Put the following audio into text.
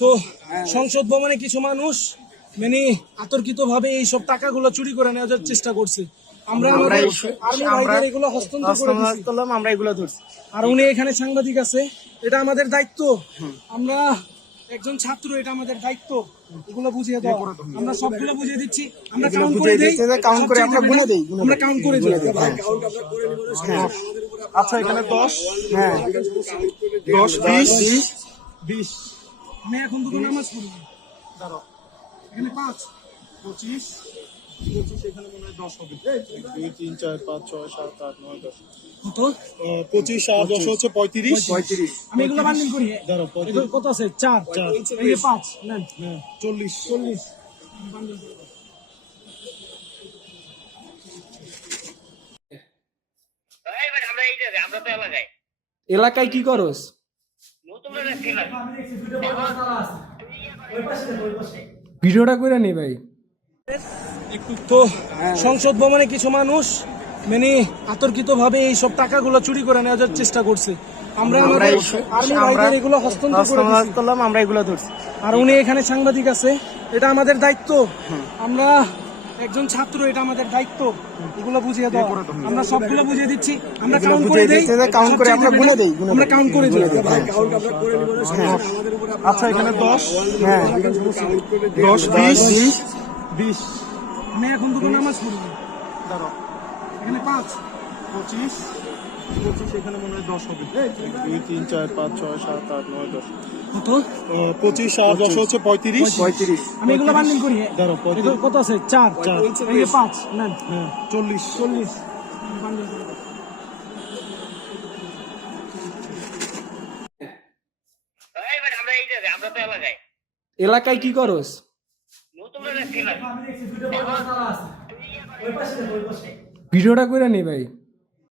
তো সংসদ ভবনে কিছু মানুষ মানে আতর্কিত ভাবে এই সব টাকাগুলো চুরি করে নেওয়ার চেষ্টা করছে। আমরা আমরা আমাদের আর্মি ভাইদের এগুলো হস্তান্তর করে দিছি। করলাম আমরা এগুলো ধরছি। আর উনি এখানে সাংবাদিক আছে এটা আমাদের দায়িত্ব। আমরা একজন ছাত্র এটা আমাদের দায়িত্ব। এগুলো বুঝিয়ে দাও। আমরা সবগুলো বুঝিয়ে দিচ্ছি। আমরা কাউন্ট করে দেই। দিচ্ছে করে আমরা দেই, আমরা কাউন্ট করে দিই। আচ্ছা এখানে দশ হ্যাঁ। দশ বিশ বিশ। আমি এখন দুটো নামাজ পড়ব। দাঁড়াও। এখানে পাঁচ পঁচিশ পঁচিশ এখানে মনে হয় দশ হবে। দুই তিন চার পাঁচ ছয় সাত আট নয় দশ। কত? পঁচিশ আর দশ হচ্ছে পঁয়ত্রিশ। পঁয়ত্রিশ। আমি এগুলো বান্ডিল করি। দাঁড়াও পঁয়ত্রিশ। কত আছে? চার। চার। এই পাঁচ নেন। হ্যাঁ চল্লিশ। চল্লিশ। এবার আমরা এই জায়গায় আমরা তো এলাকায়। এলাকায় কি করস? ভিডিওটা করে নি ভাই। একটু তো সংসদ ভবনে কিছু মানুষ মানে আতর্কিত ভাবে এই সব টাকাগুলো চুরি করে নেওয়ার চেষ্টা করছে। আমরা আমরা আমাদের আর্মি ভাইদের এগুলো হস্তান্তর করে করলাম আমরা এগুলো ধরছি। আর উনি এখানে সাংবাদিক আছে এটা আমাদের দায়িত্ব। আমরা একজন ছাত্র এটা আমাদের দায়িত্ব। এগুলো বুঝিয়ে দাও। আমরা সবগুলো বুঝিয়ে দিচ্ছি। আমরা কাউন্ট করে দেই। কাউন্ট করে আমরা বলে দেই আমরা কাউন্ট করে দিই। আচ্ছা এখানে 10 হ্যাঁ। 10 20 20 আমি এখন দুটো নামাজ পড়ব। দাঁড়াও। এখানে 5 25 তিন চার পাঁচ ছয় সাত আট নয় পঁচিশ হচ্ছে পঁয়ত্রিশ? পঁয়ত্রিশ। আমি আছে? চার। চার পাঁচ হ্যাঁ, চল্লিশ। চল্লিশ। এলাকায় কি করস ভিডিওটা করে নি ভাই।